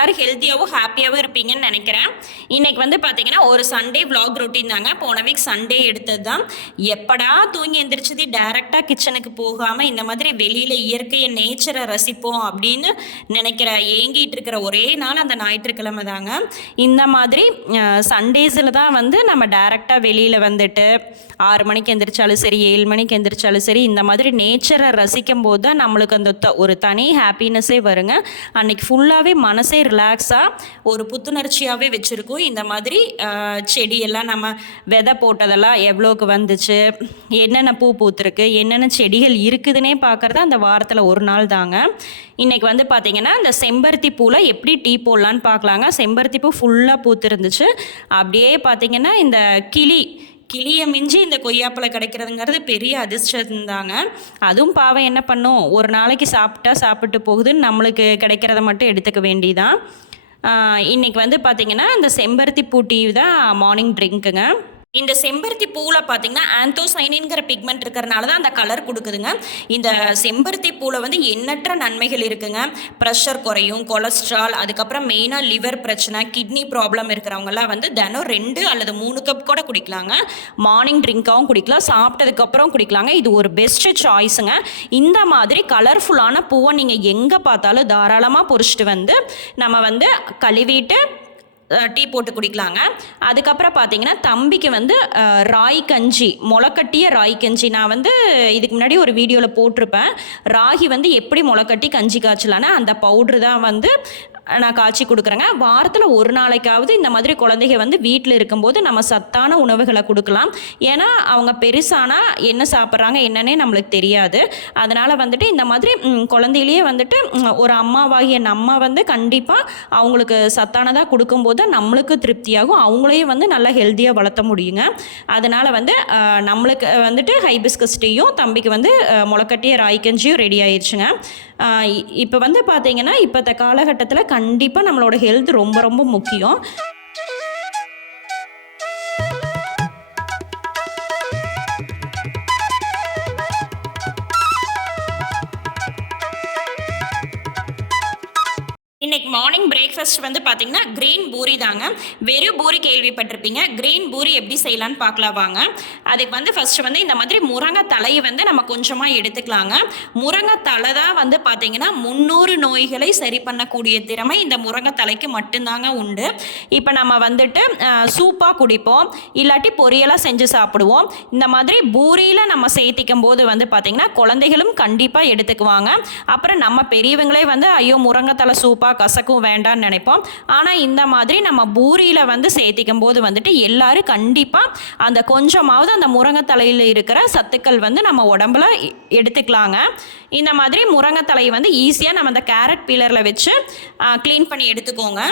எல்லோரும் ஹெல்த்தியாகவும் ஹாப்பியாகவும் இருப்பீங்கன்னு நினைக்கிறேன். இன்றைக்கி வந்து பார்த்திங்கன்னா ஒரு சண்டே vlog ரொட்டீன் தாங்க. போன வீக் சண்டே எடுத்தது தான். எப்படா தூங்கி எந்திரிச்சது டேரெக்டாக கிச்சனுக்கு போகாமல் இந்த மாதிரி வெளியில் இயற்கையை நேச்சரை ரசிப்போம் அப்படின்னு ஏங்கிட்டு இருக்கிற ஒரே நாள் அந்த ஞாயிற்றுக்கிழமை தாங்க. இந்த மாதிரி சண்டேஸில் தான் வந்து நம்ம டேரெக்டாக வெளியில் வந்துட்டு 6 மணிக்கு எந்திரிச்சாலும் சரி 7 மணிக்கு எந்திரிச்சாலும் சரி இந்த மாதிரி நேச்சரை ரசிக்கும் போது தான் நம்மளுக்கு அந்த ஒரு தனி ஹாப்பினஸ்ஸே வருங்க. அன்றைக்கி ஃபுல்லாகவே மனசே ரிலாக்ஸாக ஒரு புத்துணர்ச்சியாகவே வச்சுருக்கும். இந்த மாதிரி செடியெல்லாம் நம்ம விதை போட்டதெல்லாம் எவ்வளோக்கு வந்துச்சு, என்னென்ன பூ பூத்துருக்கு, என்னென்ன செடிகள் இருக்குதுன்னே பார்க்குறது அந்த வாரத்தில் ஒரு நாள் தாங்க. இன்றைக்கி வந்து பார்த்திங்கன்னா இந்த செம்பருத்தி பூவில் எப்படி டீ போடலான்னு பார்க்கலாங்க. செம்பருத்தி பூ ஃபுல்லாக பூத்துருந்துச்சு. அப்படியே பார்த்திங்கன்னா இந்த கிளியை மிஞ்சி இந்த கொய்யாப்பழம் கிடைக்கிறதுங்கிறது பெரிய அதிர்ஷ்டம் தாங்க. அதுவும் பாவம் என்ன பண்ணும், ஒரு நாளைக்கு சாப்பிட்டு போகுதுன்னு நம்மளுக்கு கிடைக்கிறத மட்டும் எடுத்துக்க வேண்டியதான். இன்றைக்கி வந்து பார்த்திங்கன்னா இந்த செம்பருத்தி பூ டீ தான் மார்னிங் ட்ரிங்க்குங்க. இந்த செம்பருத்தி பூவில் பார்த்திங்கன்னா ஆந்தோசைனின்கிற பிக்மெண்ட் இருக்கிறனால தான் அந்த கலர் கொடுக்குதுங்க. இந்த செம்பருத்தி பூவில் வந்து எண்ணற்ற நன்மைகள் இருக்குங்க. ப்ரெஷர் குறையும், கொலஸ்ட்ரால், அதுக்கப்புறம் மெயினாக லிவர் பிரச்சனை, கிட்னி ப்ராப்ளம் இருக்கிறவங்கலாம் வந்து தினம் 2 அல்லது 3 கப் கூட குடிக்கலாங்க. மார்னிங் ட்ரிங்காகவும் குடிக்கலாம், சாப்பிட்டதுக்கப்புறம் குடிக்கலாங்க. இது ஒரு பெஸ்ட்டு சாய்ஸுங்க. இந்த மாதிரி கலர்ஃபுல்லான பூவை நீங்கள் எங்கே பார்த்தாலும் தாராளமாக பொறிச்சிட்டு வந்து நம்ம வந்து கழுவிட்டு டீ போட்டு குடிக்கலாங்க. அதுக்கப்புறம் பார்த்திங்கன்னா தம்பிக்கு வந்து ராய் கஞ்சி, முளைக்கட்டிய ராய் கஞ்சி நான் வந்து இதுக்கு முன்னாடி ஒரு வீடியோவில் போட்டிருப்பேன். ராகி வந்து எப்படி முளைக்கட்டி கஞ்சி காய்ச்சலான்னா அந்த பவுட்ரு தான் வந்து நான் காய்ச்சி கொடுக்குறேங்க. வாரத்தில் ஒரு நாளைக்காவது இந்த மாதிரி குழந்தைங்க வந்து வீட்டில் இருக்கும்போது நம்ம சத்தான உணவுகளை கொடுக்கலாம். ஏன்னா அவங்க பெருசானால் என்ன சாப்பிட்றாங்க என்னன்னே நம்மளுக்கு தெரியாது. அதனால் வந்துட்டு இந்த மாதிரி குழந்தையிலேயே வந்துட்டு ஒரு அம்மாவாகிய நம்ம வந்து கண்டிப்பாக அவங்களுக்கு சத்தானதாக கொடுக்கும்போது நம்மளுக்கு திருப்தியாகும், அவங்களையும் வந்து நல்லா ஹெல்த்தியாக வளர்த்த முடியுங்க. அதனால் வந்து நம்மளுக்கு வந்துட்டு ஹைபிஸ்கஸ் டீயும் தம்பிக்கு வந்து முளைக்கட்டிய ராய்கஞ்சியும் ரெடி ஆயிடுச்சுங்க. இப்போ வந்து பார்த்திங்கன்னா இப்போத்த காலகட்டத்தில் கண்டிப்பாக நம்மளோட ஹெல்த் ரொம்ப ரொம்ப முக்கியம். இன்றைக்கி மார்னிங் பிரேக்ஃபாஸ்ட் வந்து பார்த்திங்கன்னா க்ரீன் பூரி தாங்க. வெறும் பூரி கேள்விப்பட்டிருப்பீங்க. க்ரீன் பூரி எப்படி செய்யலான்னு பார்க்கலாம் வாங்க. அதுக்கு வந்து ஃபஸ்ட்டு வந்து இந்த மாதிரி முருங்கை தலையை வந்து நம்ம கொஞ்சமாக எடுத்துக்கலாங்க. முருங்கை தலை தான் வந்து பார்த்திங்கன்னா 300 நோய்களை சரி பண்ணக்கூடிய திறமை இந்த முருங்கை தலைக்கு மட்டும்தாங்க உண்டு. இப்போ நம்ம வந்துட்டு சூப்பாக குடிப்போம், இல்லாட்டி பொரியலாக செஞ்சு சாப்பிடுவோம். இந்த மாதிரி பூரியில் நம்ம சேர்த்திக்கும் போது வந்து பார்த்திங்கன்னா குழந்தைகளும் கண்டிப்பாக எடுத்துக்குவாங்க. அப்புறம் நம்ம பெரியவங்களே வந்து ஐயோ முருங்கை தலை சூப்பாக கசக்கும் வேண்டான்னு நினைப்போம். ஆனால் இந்த மாதிரி நம்ம பூரியில் வந்து சேர்த்திக்கும் போது வந்துட்டு எல்லாரும் கண்டிப்பாக அந்த கொஞ்சமாவது அந்த முருங்கைத்தலையில் இருக்கிற சத்துக்கள் வந்து நம்ம உடம்புல எடுத்துக்கலாங்க. இந்த மாதிரி முருங்கைத்தலையை வந்து ஈஸியாக நம்ம அந்த கேரட் பீலரில் வச்சு க்ளீன் பண்ணி எடுத்துக்கோங்க.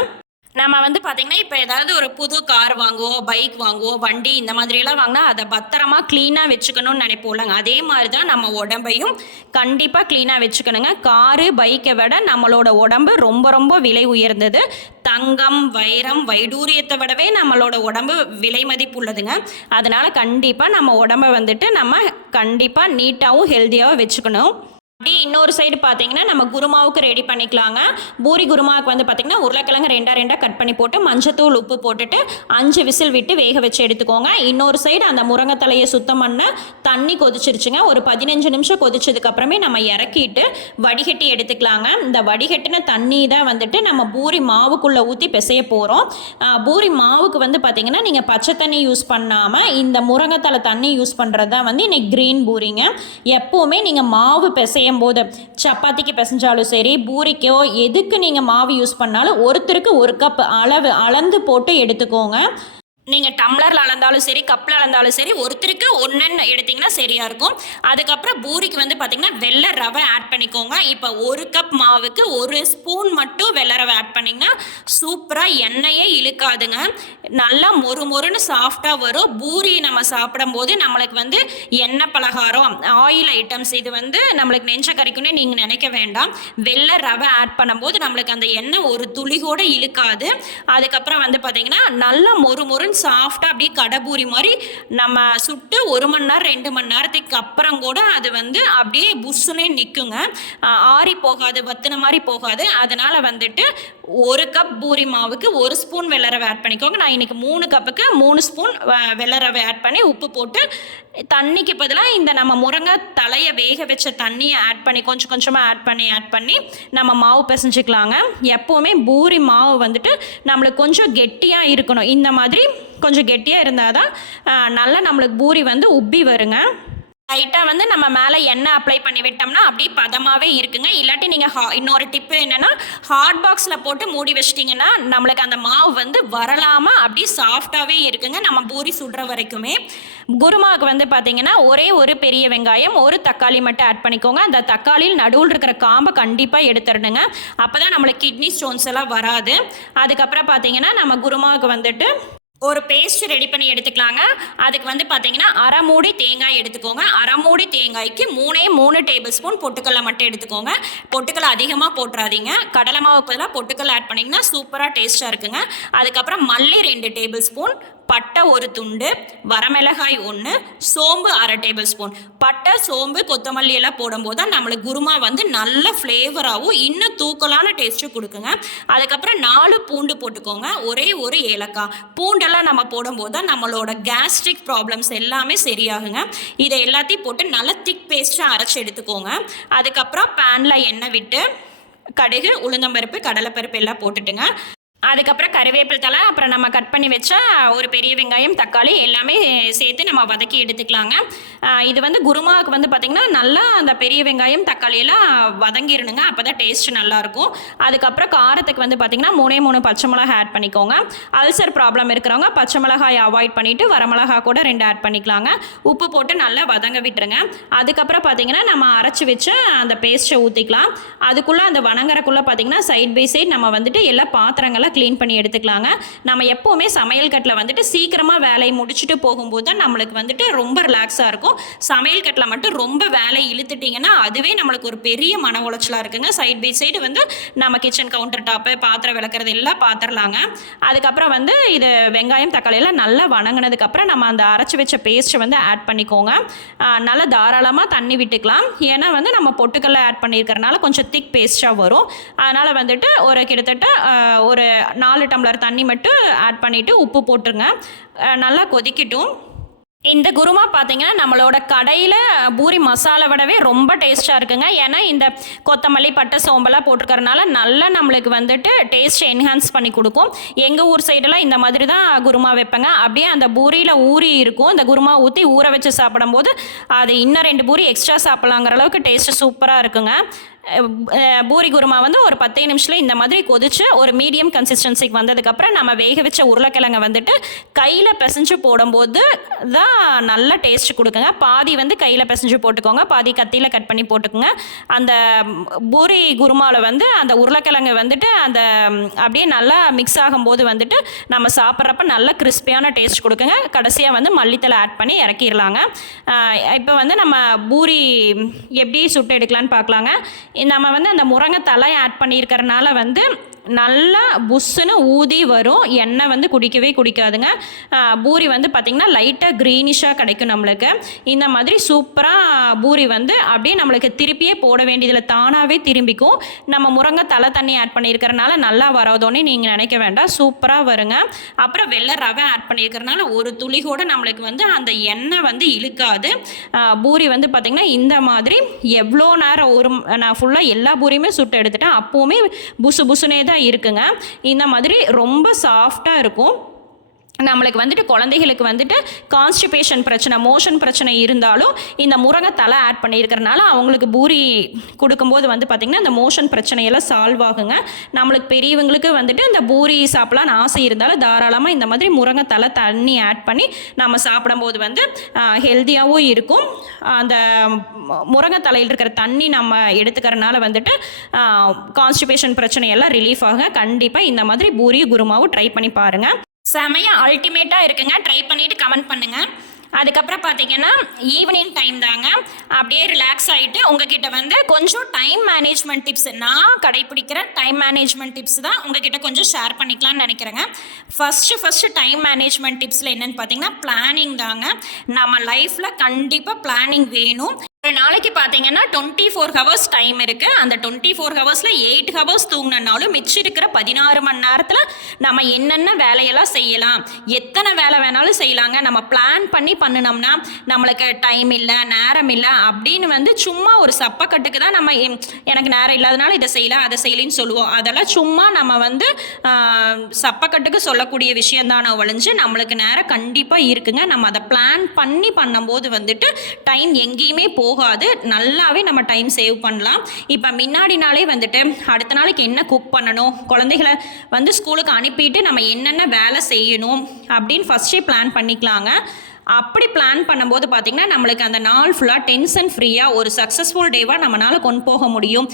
நம்ம வந்து பார்த்திங்கன்னா இப்போ ஏதாவது ஒரு புது கார் வாங்குவோம், பைக் வாங்குவோம், வண்டி இந்த மாதிரியெல்லாம் வாங்கினா அதை பத்திரமா க்ளீனாக வச்சுக்கணும்னு நினைப்போம்லங்க. அதே மாதிரி தான் நம்ம உடம்பையும் கண்டிப்பாக க்ளீனாக வச்சுக்கணுங்க. காரு பைக்கை விட நம்மளோட உடம்பு ரொம்ப ரொம்ப விலை உயர்ந்தது. தங்கம், வைரம், வைடூரியத்தை விடவே நம்மளோட உடம்பு விலை மதிப்பு உள்ளதுங்க. அதனால் கண்டிப்பாக நம்ம உடம்பை வந்துட்டு நம்ம கண்டிப்பாக நீட்டாகவும் ஹெல்த்தியாகவும் வச்சுக்கணும். அப்படி இன்னொரு சைடு பார்த்தீங்கன்னா நம்ம குருமாவுக்கு ரெடி பண்ணிக்கலாங்க. பூரி குருமாவுக்கு வந்து பார்த்திங்கன்னா உருளைக்கிழங்கு 2 கட் பண்ணி போட்டு மஞ்சத்தூள் உப்பு போட்டுட்டு 5 விசில் விட்டு வேக வச்சு எடுத்துக்கோங்க. இன்னொரு சைடு அந்த முருங்கைத்தலையை சுத்தம் பண்ண தண்ணி கொதிச்சிருச்சுங்க. ஒரு 15 நிமிஷம் கொதிச்சதுக்கப்புறமே நம்ம இறக்கிட்டு வடிகட்டி எடுத்துக்கலாங்க. இந்த வடிகட்டின தண்ணி தான் வந்துட்டு நம்ம பூரி மாவுக்குள்ளே ஊற்றி பிசைய போகிறோம். பூரி மாவுக்கு வந்து பார்த்திங்கன்னா நீங்கள் பச்சை தண்ணி யூஸ் பண்ணாமல் இந்த முருங்கைத்தலை தண்ணி யூஸ் பண்ணுறது தான் வந்து இன்றைக்கி க்ரீன் பூரிங்க. எப்போவுமே நீங்கள் மாவு பிசைய போது சப்பாத்திக்கு பிசைஞ்சாலும் சரி, பூரிக்கோ எதுக்கு நீங்கள் மாவு யூஸ் பண்ணாலும் ஒருத்தருக்கு 1 கப் அளவு அளந்து போட்டு எடுத்துக்கோங்க. நீங்கள் டம்ளரில் அளந்தாலும் சரி, கப்பில் அளந்தாலும் சரி, ஒருத்தருக்கு 1 எடுத்திங்கன்னா சரியாக இருக்கும். அதுக்கப்புறம் பூரிக்கு வந்து பார்த்திங்கன்னா வெள்ளை ரவை ஆட் பண்ணிக்கோங்க. இப்போ 1 கப் மாவுக்கு 1 ஸ்பூன் மட்டும் வெள்ளை ரவை ஆட் பண்ணிங்கன்னா சூப்பராக எண்ணெயே இழுக்காதுங்க. நல்லா மொறுன்னு சாஃப்டாக வரும். பூரி நம்ம சாப்பிடும்போது நம்மளுக்கு வந்து எண்ணெய் பலகாரம், ஆயில் ஐட்டம்ஸ் இது வந்து நம்மளுக்கு நெஞ்ச கறிக்குன்னே நீங்கள் நினைக்க வேண்டாம். வெள்ளை ரவை ஆட் பண்ணும்போது நம்மளுக்கு அந்த எண்ணெய் ஒரு துளி கூட இழுக்காது. அதுக்கப்புறம் வந்து பார்த்திங்கன்னா நல்லா மொறுன்னு சாஃப்டாக அப்படியே கடபூரி மாதிரி நம்ம சுட்டு 1 மணி நேரம் 2 மணி நேரத்துக்கு அப்புறம் கூட அது வந்து அப்படியே புஷ்ஷுனே நிற்குங்க. ஆறி போகாது, வத்துன மாதிரி போகாது. அதனால் வந்துட்டு 1 கப் பூரி மாவுக்கு 1 ஸ்பூன் வெள்ளை ரவை ஆட் பண்ணிக்கோங்க. நான் இன்றைக்கி 3 கப்புக்கு 3 ஸ்பூன் வெள்ளை ரவை ஆட் பண்ணி உப்பு போட்டு தண்ணிக்கு பதிலாக இந்த நம்ம முருங்கை தலையை வேக வச்ச தண்ணியை ஆட் பண்ணி கொஞ்சம் கொஞ்சமாக ஆட் பண்ணி நம்ம மாவு பிசைஞ்சிக்கலாங்க. எப்போவுமே பூரி மாவு வந்துட்டு நம்மளுக்கு கொஞ்சம் கெட்டியாக இருக்கணும். இந்த மாதிரி கொஞ்சம் கெட்டியாக இருந்தால் தான் நல்லா நம்மளுக்கு பூரி வந்து உப்பி வருங்க. லைட்டாக வந்து நம்ம மேலே எண்ணெய் அப்ளை பண்ணி விட்டோம்னா அப்படியே பதமாகவே இருக்குங்க. இல்லாட்டி நீங்கள் இன்னொரு டிப்பு என்னென்னா ஹாட் பாக்ஸில் போட்டு மூடி வச்சிட்டிங்கன்னா நம்மளுக்கு அந்த மாவு வந்து வரலாமல் அப்படியே சாஃப்டாகவே இருக்குங்க நம்ம பூரி சுடுற வரைக்குமே. குருமாவுக்கு வந்து பார்த்திங்கன்னா ஒரே ஒரு பெரிய வெங்காயம், ஒரு தக்காளி மட்டும் ஆட் பண்ணிக்கோங்க. அந்த தக்காளியில் நடுவில் இருக்கிற காம்பை கண்டிப்பாக எடுத்துடணுங்க. அப்போ தான் நம்மளுக்கு கிட்னி ஸ்டோன்ஸ் எல்லாம் வராது. அதுக்கப்புறம் பார்த்திங்கன்னா நம்ம குருமாவுக்கு வந்துட்டு ஒரு பேஸ்ட் ரெடி பண்ணி எடுத்துக்கலாங்க. அதுக்கு வந்து பார்த்தீங்கன்னா அரை மூடி தேங்காய் எடுத்துக்கோங்க. அரை மூடி தேங்காய்க்கு 3 டேபிள் ஸ்பூன் பொட்டுக்கடலை மட்டும் எடுத்துக்கோங்க. பொட்டுக்கடலை அதிகமாக போட்டுறாதீங்க. கடலை மாவுக்கு பதிலாக பொட்டுக்கடலை ஆட் பண்ணிங்கன்னா சூப்பராக டேஸ்ட்டாக இருக்குங்க. அதுக்கப்புறம் மல்லி 2 டேபிள் ஸ்பூன், பட்டை 1 துண்டு, வரமிளகாய் 1, சோம்பு அரை டேபிள் ஸ்பூன். பட்டை, சோம்பு, கொத்தமல்லி எல்லாம் போடும்போது தான் நம்மளுக்கு குருமா வந்து நல்ல ஃப்ளேவராகவும் இன்னும் தூக்கலான டேஸ்ட்டும் கொடுக்குங்க. அதுக்கப்புறம் 4 பூண்டு போட்டுக்கோங்க. ஒரே ஒரு ஏலக்காய். பூண்டெல்லாம் நம்ம போடும்போது தான் நம்மளோட கேஸ்ட்ரிக் ப்ராப்ளம்ஸ் எல்லாமே சரியாகுங்க. இதை எல்லாத்தையும் போட்டு நல்லா திக் பேஸ்ட்டாக அரைச்சி எடுத்துக்கோங்க. அதுக்கப்புறம் பேனில் எண்ணெய் விட்டு கடுகு, உளுந்தம்பருப்பு, கடலைப்பருப்பு எல்லாம் போட்டுட்டுங்க. அதுக்கப்புறம் கறிவேப்பிலை தழை, அப்புறம் நம்ம கட் பண்ணி வச்ச ஒரு பெரிய வெங்காயம், தக்காளி எல்லாமே சேர்த்து நம்ம வதக்கி எடுத்துக்கலாங்க. இது வந்து குருமாவுக்கு வந்து பார்த்திங்கன்னா நல்லா அந்த பெரிய வெங்காயம் தக்காளியெல்லாம் வதங்கிடணுங்க. அப்போ தான் டேஸ்ட் நல்லாயிருக்கும். அதுக்கப்புறம் காரத்துக்கு வந்து பார்த்திங்கன்னா 3 பச்சை மிளகாய் ஆட் பண்ணிக்கோங்க. அல்சர் ப்ராப்ளம் இருக்கிறவங்க பச்சை மிளகாய் அவாய்ட் பண்ணிவிட்டு வரமிளகாய் கூட 2 ஆட் பண்ணிக்கலாங்க. உப்பு போட்டு நல்லா வதங்க விட்டுருங்க. அதுக்கப்புறம் பார்த்திங்கன்னா நம்ம அரைச்சி வச்ச அந்த பேஸ்ட்டை ஊற்றிக்கலாம். அதுக்குள்ளே அந்த வணங்குறக்குள்ளே பார்த்திங்கன்னா சைட் பை சைட் நம்ம வந்துட்டு எல்லா பாத்திரங்களை க்ளீன் பண்ணி எடுத்துக்கலாங்க. நம்ம எப்போவுமே சமையல் கட்டில் வந்துட்டு சீக்கிரமாக வேலையை முடிச்சுட்டு போகும்போது தான் நம்மளுக்கு வந்துட்டு ரொம்ப ரிலாக்ஸாக இருக்கும். சமையல் கட்டில் மட்டும் ரொம்ப வேலை இழுத்துட்டிங்கன்னா அதுவே நம்மளுக்கு ஒரு பெரிய மன உளைச்சலாக இருக்குங்க. சைட் பை சைடு வந்து நம்ம கிச்சன் கவுண்டர் டாப்பு, பாத்திரம் விளக்குறது எல்லாம் பார்த்துடலாங்க. அதுக்கப்புறம் வந்து இது வெங்காயம் தக்காளியெல்லாம் நல்லா வணங்கினதுக்கப்புறம் நம்ம அந்த அரைச்சி வச்ச பேஸ்ட்டை வந்து ஆட் பண்ணிக்கோங்க. நல்லா தாராளமாக தண்ணி விட்டுக்கலாம். ஏன்னா வந்து நம்ம பொட்டுக்கல்ல ஆட் பண்ணியிருக்கிறனால கொஞ்சம் திக் பேஸ்ட்டாக வரும். அதனால் வந்துட்டு ஒரு கிட்டத்தட்ட ஒரு 4 டம்ளர் தண்ணி மட்டும் ஆட் பண்ணிவிட்டு உப்பு போட்டுருங்க. நல்லா கொதிக்கட்டும். இந்த குருமா பார்த்தீங்கன்னா நம்மளோட கடையில் பூரி மசாலா விடவே ரொம்ப டேஸ்ட்டாக இருக்குங்க. ஏன்னா இந்த கொத்தமல்லி, பட்டை, சோம்பெல்லாம் போட்டிருக்கறனால நல்லா நம்மளுக்கு வந்துட்டு டேஸ்ட் என்ஹான்ஸ் பண்ணி கொடுக்கும். எங்கள் ஊர் சைடெல்லாம் இந்த மாதிரி தான் குருமா வைப்பேங்க. அப்படியே அந்த பூரியில் ஊறி இருக்கும். இந்த குருமா ஊற்றி ஊற வச்சு சாப்பிடும்போது அது இன்னும் 2 பூரி எக்ஸ்ட்ரா சாப்பிட்லாங்கிற அளவுக்கு டேஸ்ட்டு சூப்பராக இருக்குங்க. பூரி குருமா வந்து ஒரு 10 நிமிஷத்தில் இந்த மாதிரி கொதிச்சு ஒரு மீடியம் கன்சிஸ்டன்சிக்கு வந்ததுக்கப்புறம் நம்ம வேக வச்ச உருளைக்கிழங்கை வந்துட்டு கையில் பிசைஞ்சு போடும்போது தான் நல்ல டேஸ்ட் கொடுக்குங்க. பாதி வந்து கையில் பிசைஞ்சு போட்டுக்கோங்க, பாதி கத்தியில் கட் பண்ணி போட்டுக்கோங்க. அந்த பூரி குருமாவில் வந்து அந்த உருளைக்கிழங்கு வந்துட்டு அந்த அப்படியே நல்லா மிக்ஸ் ஆகும்போது வந்துட்டு நம்ம சாப்பிட்றப்ப நல்ல கிறிஸ்பியான டேஸ்ட் கொடுக்குங்க. கடைசியாக வந்து மல்லித்தலை ஆட் பண்ணி இறக்கிடலாங்க. இப்போ வந்து நம்ம பூரி எப்படி சுட்டு எடுக்கலான்னு பார்க்கலாங்க. நம்ம வந்து அந்த முருங்கை தலை ஆட் பண்ணியிருக்கிறனால வந்து நல்லா புஷ்ஷுன்னு ஊதி வரும். எண்ணெய் வந்து குடிக்கவே குடிக்காதுங்க. பூரி வந்து பார்த்திங்கன்னா லைட்டாக க்ரீனிஷாக கிடைக்கும் நம்மளுக்கு. இந்த மாதிரி சூப்பராக பூரி வந்து அப்படியே நம்மளுக்கு திருப்பியே போட வேண்டியதில் தானாகவே திரும்பிக்கும். நம்ம முருங்கை தலை தண்ணி ஆட் பண்ணியிருக்கிறனால நல்லா வராதோன்னு நீங்கள் நினைக்க வேண்டாம், சூப்பராக வருங்க. அப்புறம் வெள்ளை ரவை ஆட் பண்ணியிருக்கிறனால ஒரு துளி கூட நம்மளுக்கு வந்து அந்த எண்ணெய் வந்து இழுக்காது. பூரி வந்து பார்த்திங்கன்னா இந்த மாதிரி எவ்வளோ நேரம் நான் ஃபுல்லாக எல்லா பூரியுமே சுட்டு எடுத்துட்டேன். அப்போவுமே புசு புசுனே தான் இருக்குங்க. இந்த மாதிரி ரொம்ப சாஃப்டாக இருக்கும். நம்மளுக்கு வந்துட்டு குழந்தைகளுக்கு வந்துட்டு கான்ஸ்டிபேஷன் பிரச்சனை, மோஷன் பிரச்சனை இருந்தாலும் இந்த முருங்கை தலை ஆட் பண்ணியிருக்கிறனால அவங்களுக்கு பூரி கொடுக்கும்போது வந்து பார்த்திங்கன்னா இந்த மோஷன் பிரச்சனையெல்லாம் சால்வ் ஆகுங்க. நம்மளுக்கு பெரியவங்களுக்கு வந்துட்டு இந்த பூரி சாப்பிடலான்னு ஆசை இருந்தாலும் தாராளமாக இந்த மாதிரி முருங்கை தலை தண்ணி ஆட் பண்ணி நம்ம சாப்பிடும்போது வந்து ஹெல்த்தியாகவும் இருக்கும். அந்த முருங்கை தலையில் இருக்கிற தண்ணி நம்ம எடுத்துக்கிறனால வந்துட்டு கான்ஸ்டிபேஷன் பிரச்சனையெல்லாம் ரிலீஃப் ஆகுங்க. கண்டிப்பாக இந்த மாதிரி பூரி குருமாவும் ட்ரை பண்ணி பாருங்கள். செமையாக அல்டிமேட்டாக இருக்குங்க. ட்ரை பண்ணிவிட்டு கமெண்ட் பண்ணுங்கள். அதுக்கப்புறம் பார்த்தீங்கன்னா ஈவினிங் டைம் தாங்க. அப்படியே ரிலாக்ஸ் ஆகிட்டு உங்ககிட்ட வந்து கொஞ்சம் டைம் மேனேஜ்மெண்ட் டிப்ஸ், நான் கடைப்பிடிக்கிற டைம் மேனேஜ்மெண்ட் டிப்ஸ் தான் உங்ககிட்ட கொஞ்சம் ஷேர் பண்ணிக்கலாம்னு நினைக்கிறேங்க. ஃபஸ்ட்டு டைம் மேனேஜ்மெண்ட் டிப்ஸில் என்னென்னு பார்த்தீங்கன்னா பிளானிங் தாங்க. நம்ம லைஃப்பில் கண்டிப்பாக பிளானிங் வேணும். ஒரு நாளைக்கு பார்த்தீங்கன்னா 24 ஹவர்ஸ் டைம் இருக்குது. அந்த 24 ஹவர்ஸில் 8 ஹவர்ஸ் தூங்கினாலும் மிச்சம் இருக்கிற 16 மணி நேரத்தில் நம்ம என்னென்ன வேலையெல்லாம் செய்யலாம், எத்தனை வேலை வேணாலும் செய்யலாங்க. நம்ம பிளான் பண்ணி பண்ணினோம்னா நம்மளுக்கு டைம் இல்லை, நேரம் இல்லை அப்படின்னு வந்து சும்மா ஒரு சப்பக்கட்டுக்கு தான் நம்ம எனக்கு நேரம் இல்லாதனால இதை செய்யலாம் அதை செய்யலின்னு சொல்லுவோம். அதெல்லாம் சும்மா நம்ம வந்து சப்பக்கட்டுக்கு சொல்லக்கூடிய விஷயந்தானே ஒழிஞ்சு நம்மளுக்கு நேரம் கண்டிப்பாக இருக்குங்க. நம்ம அதை பிளான் பண்ணி பண்ணும்போது வந்துட்டு டைம் எங்கேயுமே போகாது, நல்லாவே நம்ம டைம் சேவ் பண்ணலாம். இப்போ முன்னாடி நாளே வந்துட்டு அடுத்த நாளைக்கு என்ன குக் பண்ணணும், குழந்தைகளை வந்து ஸ்கூலுக்கு அனுப்பிட்டு நம்ம என்னென்ன வேலை செய்யணும் அப்படின்னு ஃபஸ்ட்டே பிளான் பண்ணிக்கலாங்க. அப்படி பிளான் பண்ணும்போது பார்த்திங்கன்னா நம்மளுக்கு அந்த நாள் ஃபுல்லாக டென்ஷன் ஃப்ரீயாக ஒரு சக்ஸஸ்ஃபுல் டேவாக நம்மளால் கொண்டு போக முடியும்.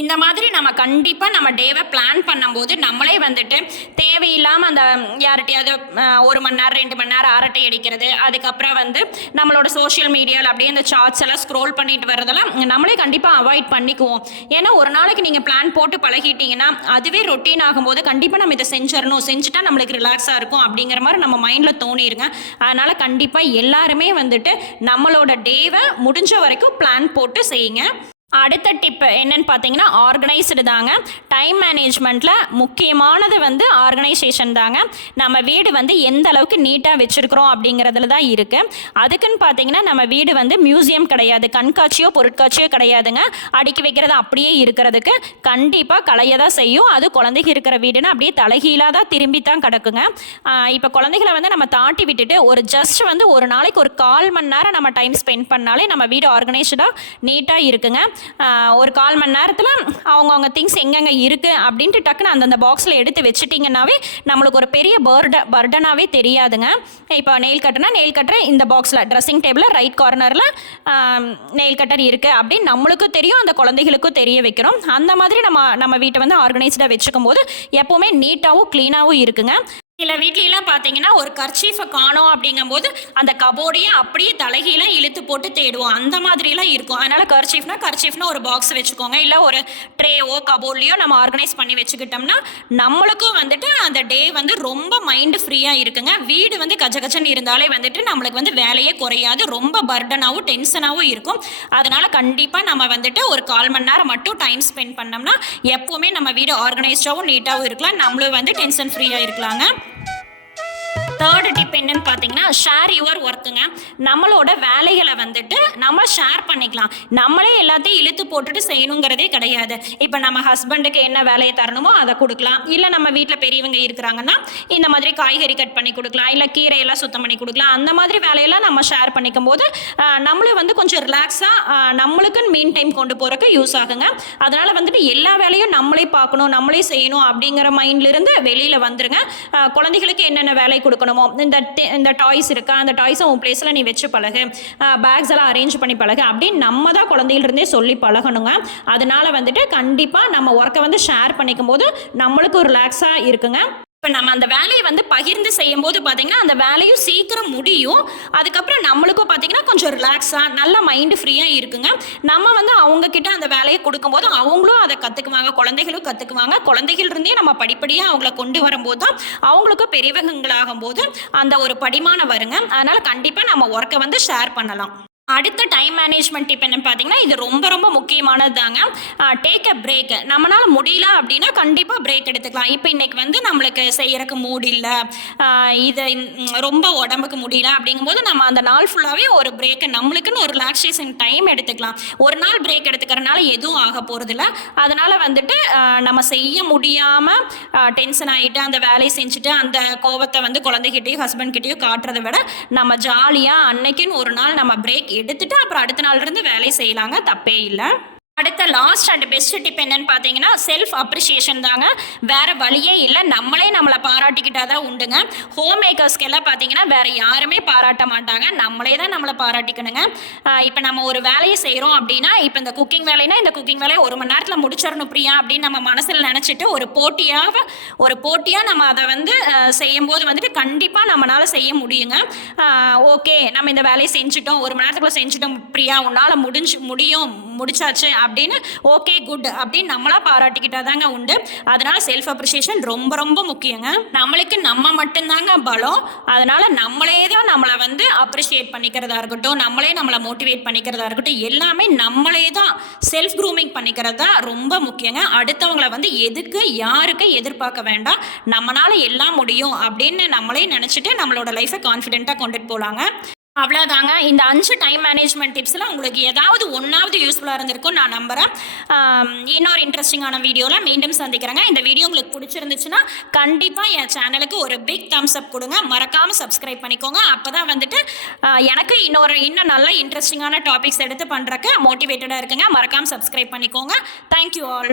இந்த மாதிரி நம்ம கண்டிப்பாக நம்ம டேவை பிளான் பண்ணும்போது நம்மளே வந்துட்டு தேவையில்லாமல் அந்த யார்கிட்டையாவது 1 மணி நேரம் 2 மணி நேரம் அரட்டை அடிக்கிறது, அதுக்கப்புறம் வந்து நம்மளோட சோஷியல் மீடியாவில் அப்படியே அந்த சார்ட்ஸ் எல்லாம் ஸ்க்ரோல் பண்ணிட்டு வரதெல்லாம் நம்மளே கண்டிப்பாக அவாய்ட் பண்ணிக்குவோம். ஏன்னா ஒரு நாளைக்கு நீங்கள் பிளான் போட்டு பழகிட்டீங்கன்னா அதுவே ரொட்டீன் ஆகும்போது கண்டிப்பாக நம்ம இதை செஞ்சுட்டா நம்மளுக்கு ரிலாக்ஸாக இருக்கும் அப்படிங்கிற மாதிரி நம்ம மைண்டில் தோணிடுங்க. அதனால் கண்டிப்பாக எல்லாருமே வந்துட்டு நம்மளோட டேவை முடிஞ்ச வரைக்கும் பிளான் போட்டு செய்யுங்க. அடுத்த டிப் என்னன்னு பார்த்தீங்கன்னா ஆர்கனைஸ்டு தாங்க. டைம் மேனேஜ்மெண்ட்டில் முக்கியமானது வந்து ஆர்கனைசேஷன் தாங்க. நம்ம வீடு வந்து எந்த அளவுக்கு நீட்டாக வச்சுருக்கிறோம் அப்படிங்கிறதுல தான் இருக்குது. அதுக்குன்னு பார்த்தீங்கன்னா நம்ம வீடு வந்து மியூசியம் கிடையாது, கண்காட்சியோ பொருட்காட்சியோ கிடையாதுங்க. அடுக்கி வைக்கிறது அப்படியே இருக்கிறதுக்கு கண்டிப்பாக கலைய தான் செய்யும். அது குழந்தைங்க இருக்கிற வீடுன்னு அப்படியே தலைகீழாக தான் திரும்பி தான் கிடக்குங்க. இப்போ குழந்தைகளை வந்து நம்ம தாட்டி விட்டுட்டு ஜஸ்ட் வந்து ஒரு நாளைக்கு ஒரு 1/4 மணி நேரம் நம்ம டைம் ஸ்பெண்ட் பண்ணாலே நம்ம வீடு ஆர்கனைஸ்டாக நீட்டாக இருக்குங்க. ஒரு 1/4 மணி நேரத்தில் அவங்கவுங்க திங்ஸ் எங்கெங்கே இருக்குது அப்படின்ட்டு டக்குன்னு அந்தந்த பாக்ஸில் எடுத்து வச்சுட்டிங்கன்னாவே நம்மளுக்கு ஒரு பெரிய பர்டனாகவே தெரியாதுங்க. இப்போ நெயில் கட்டர் இந்த பாக்ஸில் ட்ரெஸ்ஸிங் டேபிளில் ரைட் கார்னரில் நெயில் கட்டர் இருக்குது அப்படின்னு நம்மளுக்கும் தெரியும், அந்த குழந்தைகளுக்கும் தெரிய வைக்கிறோம். அந்த மாதிரி நம்ம வீட்டை வந்து ஆர்கனைஸ்டாக வச்சுக்கும் போது எப்போவுமே நீட்டாகவும் க்ளீனாகவும் இருக்குங்க. சில வீட்லலாம் பார்த்தீங்கன்னா ஒரு கர்ச்சீஃபை காணோம் அப்படிங்கும்போது அந்த கபோர்டையே அப்படியே தலைகீழ இழுத்து போட்டு தேடுவோம், அந்த மாதிரிலாம் இருக்கும். அதனால் கர்ச்சீஃப்னா ஒரு பாக்ஸ் வச்சுக்கோங்க, இல்லை ஒரு ட்ரேவோ கபோர்ட்லேயோ நம்ம ஆர்கனைஸ் பண்ணி வச்சுக்கிட்டோம்னா நம்மளுக்கும் வந்துட்டு அந்த டே வந்து ரொம்ப மைண்டு ஃப்ரீயாக இருக்குங்க. வீடு வந்து கச்சன்னு இருந்தாலே வந்துட்டு நம்மளுக்கு வந்து வேலையே குறையாது, ரொம்ப பர்டனாகவும் டென்ஷனாகவும் இருக்கும். அதனால் கண்டிப்பாக நம்ம வந்துட்டு ஒரு 1/4 மணி நேரம் மட்டும் டைம் ஸ்பெண்ட் பண்ணோம்னா எப்போவுமே நம்ம வீடு ஆர்கனைஸ்டாகவும் நீட்டாகவும் இருக்கலாம், நம்மளும் வந்து டென்ஷன் ஃப்ரீயாக இருக்கலாங்க. தேர்டு டிப் என்னன்னு பார்த்தீங்கன்னா ஷேர் யுவர் ஒர்க்குங்க. நம்மளோட வேலைகளை வந்துட்டு நம்ம ஷேர் பண்ணிக்கலாம். நம்மளே எல்லாத்தையும் இழுத்து போட்டுட்டு செய்யணுங்கிறதே கிடையாது. இப்போ நம்ம ஹஸ்பண்டுக்கு என்ன வேலையை தரணுமோ அதை கொடுக்கலாம், இல்லை நம்ம வீட்டில் பெரியவங்க இருக்கிறாங்கன்னா இந்த மாதிரி காய்கறி கட் பண்ணி கொடுக்கலாம், இல்லை கீரையெல்லாம் சுத்தம் பண்ணி கொடுக்கலாம். அந்த மாதிரி வேலையெல்லாம் நம்ம ஷேர் பண்ணிக்கும் போது நம்மளும் வந்து கொஞ்சம் ரிலாக்ஸாக நம்மளுக்குன்னு மீன் டைம் கொண்டு போகிறதுக்கு யூஸ் ஆகுங்க. அதனால் வந்துட்டு எல்லா வேலையும் நம்மளே பார்க்கணும், நம்மளே செய்யணும் அப்படிங்கிற மைண்ட்லேருந்து வெளியில் வந்துருங்க. குழந்தைகளுக்கு என்னென்ன வேலை கொடுக்கணும், இந்த டாய்ஸ் இருக்கா, அந்த டாய்ஸை உன் பிளேஸில் நீ வச்சு பழகு, பேக்ஸ் எல்லாம் அரேஞ்ச் பண்ணி பழகு அப்படின்னு நம்ம தான் குழந்தையிலிருந்தே சொல்லி பழகணுங்க. அதனால வந்துட்டு கண்டிப்பாக நம்ம ஒர்க்கை வந்து ஷேர் பண்ணிக்கும் போது நம்மளுக்கு ஒரு ரிலாக்ஸாக இருக்குங்க. இப்போ நம்ம அந்த வேலையை வந்து பகிர்ந்து செய்யும்போது பார்த்திங்கன்னா அந்த வேலையும் சீக்கிரம் முடியும். அதுக்கப்புறம் நம்மளுக்கும் பார்த்திங்கன்னா கொஞ்சம் ரிலாக்ஸாக நல்ல மைண்டு ஃப்ரீயாக இருக்குங்க. நம்ம வந்து அவங்கக்கிட்ட அந்த வேலையை கொடுக்கும்போது அவங்களும் அதை கற்றுக்குவாங்க, குழந்தைகளும் கற்றுக்குவாங்க. குழந்தைகள்ருந்தே நம்ம படிப்படியாக அவங்கள கொண்டு வரும்போது தான் அவங்களுக்கும் பெரியவங்களாகும் போது அந்த ஒரு படிமானம் வருங்க. அதனால் கண்டிப்பாக நம்ம ஒர்க்கை வந்து ஷேர் பண்ணலாம். அடுத்த டைம் மேனேஜ்மெண்ட் டிப் என்னன்னு பார்த்தீங்கன்னா இது ரொம்ப ரொம்ப முக்கியமானது தாங்க. Take a break. நம்மளால் முடியல அப்படின்னா கண்டிப்பாக பிரேக் எடுத்துக்கலாம். இப்போ இன்றைக்கி வந்து நம்மளுக்கு செய்கிறக்கு மூடு இல்லை, இதை ரொம்ப உடம்புக்கு முடியல அப்படிங்கும்போது நம்ம அந்த நாள் ஃபுல்லாகவே ஒரு பிரேக்கை நம்மளுக்குன்னு ஒரு ரிலாக்ஸேஷன் டைம் எடுத்துக்கலாம். ஒரு நாள் பிரேக் எடுத்துக்கிறனால எதுவும் ஆக போகிறதில்ல. அதனால் வந்துட்டு நம்ம செய்ய முடியாமல் டென்ஷன் ஆகிட்டு அந்த வேலையை செஞ்சுட்டு அந்த கோபத்தை வந்து குழந்தைகிட்டையும் ஹஸ்பண்ட்கிட்டையும் காட்டுறதை விட நம்ம ஜாலியாக அன்னைக்குன்னு ஒரு நாள் நம்ம பிரேக் எடுத்துட்டு அப்புறம் அடுத்த நாள் இருந்து வேலை செய்யலாங்க, தப்பே இல்லை. அடுத்த லாஸ்ட் அண்ட் பெஸ்ட் டிப் என்னன்னு பார்த்தீங்கன்னா செல்ஃப் அப்ரிஷியேஷன் தாங்க. வேறு வழியே இல்லை, நம்மளே நம்மளை பாராட்டிக்கிட்டால் தான் உண்டுங்க. ஹோம் மேக்கர்ஸ்க்கெல்லாம் பார்த்தீங்கன்னா வேறு யாருமே பாராட்ட மாட்டாங்க, நம்மளே தான் நம்மளை பாராட்டிக்கணுங்க. இப்போ நம்ம ஒரு வேலையை செய்கிறோம் அப்படின்னா இப்போ இந்த குக்கிங் வேலைனா இந்த குக்கிங் வேலையை 1 மணி நேரத்தில் முடிச்சிடணும் பிரியா அப்படின்னு நம்ம மனசில் நினச்சிட்டு ஒரு போட்டியாக நம்ம அதை வந்து செய்யும்போது வந்துட்டு கண்டிப்பாக நம்மளால் செய்ய முடியுங்க. ஓகே நம்ம இந்த வேலையை செஞ்சுட்டோம், 1 மணி நேரத்துக்குள்ளே செஞ்சுட்டோம் பிரியா, உன்னால் முடிச்சாச்சு அப்படின்னு ஓகே குட் அப்படின்னு நம்மளா பாராட்டிக்கிட்டா தாங்க உண்டு. அதனால செல்ஃப் அப்ரிஷியேஷன் ரொம்ப ரொம்ப முக்கியங்க. நம்மளுக்கு நம்ம மட்டும்தாங்க பலம். அதனால நம்மளே தான் நம்மளை வந்து அப்ரிஷியேட் பண்ணிக்கிறதா இருக்கட்டும், நம்மளே நம்மளை மோட்டிவேட் பண்ணிக்கிறதா இருக்கட்டும், எல்லாமே நம்மளே தான் செல்ஃப் க்ரூமிங் பண்ணிக்கிறது தான் ரொம்ப முக்கியங்க. அடுத்தவங்களை வந்து எதுக்கு யாருக்கு எதிர்பார்க்க வேண்டாம். நம்மளால எல்லாம் முடியும் அப்படின்னு நம்மளே நினச்சிட்டு நம்மளோட லைஃப்பை கான்ஃபிடென்ட்டாக கொண்டுட்டு போகலாங்க. அவ்வளோதாங்க. இந்த 5 டைம் மேனேஜ்மெண்ட் டிப்ஸில் உங்களுக்கு ஏதாவது ஒன்றாவது யூஸ்ஃபுல்லாக இருந்திருக்கும் நான் நம்புகிறேன். இன்னொரு இன்ட்ரெஸ்டிங்கான வீடியோவில் மீண்டும் சந்திக்கிறேங்க. இந்த வீடியோ உங்களுக்கு பிடிச்சிருந்துச்சுன்னா கண்டிப்பாக என் சேனலுக்கு ஒரு பிக் தம்ஸ் அப் கொடுங்க. மறக்காமல் சப்ஸ்கிரைப் பண்ணிக்கோங்க. அப்போ தான் வந்துட்டு எனக்கு இன்னும் நல்ல இன்ட்ரெஸ்டிங்கான டாபிக்ஸ் எடுத்து பண்ணுறக்கு மோட்டிவேட்டடாக இருக்குங்க. மறக்காமல் சப்ஸ்கிரைப் பண்ணிக்கோங்க. Thank you all.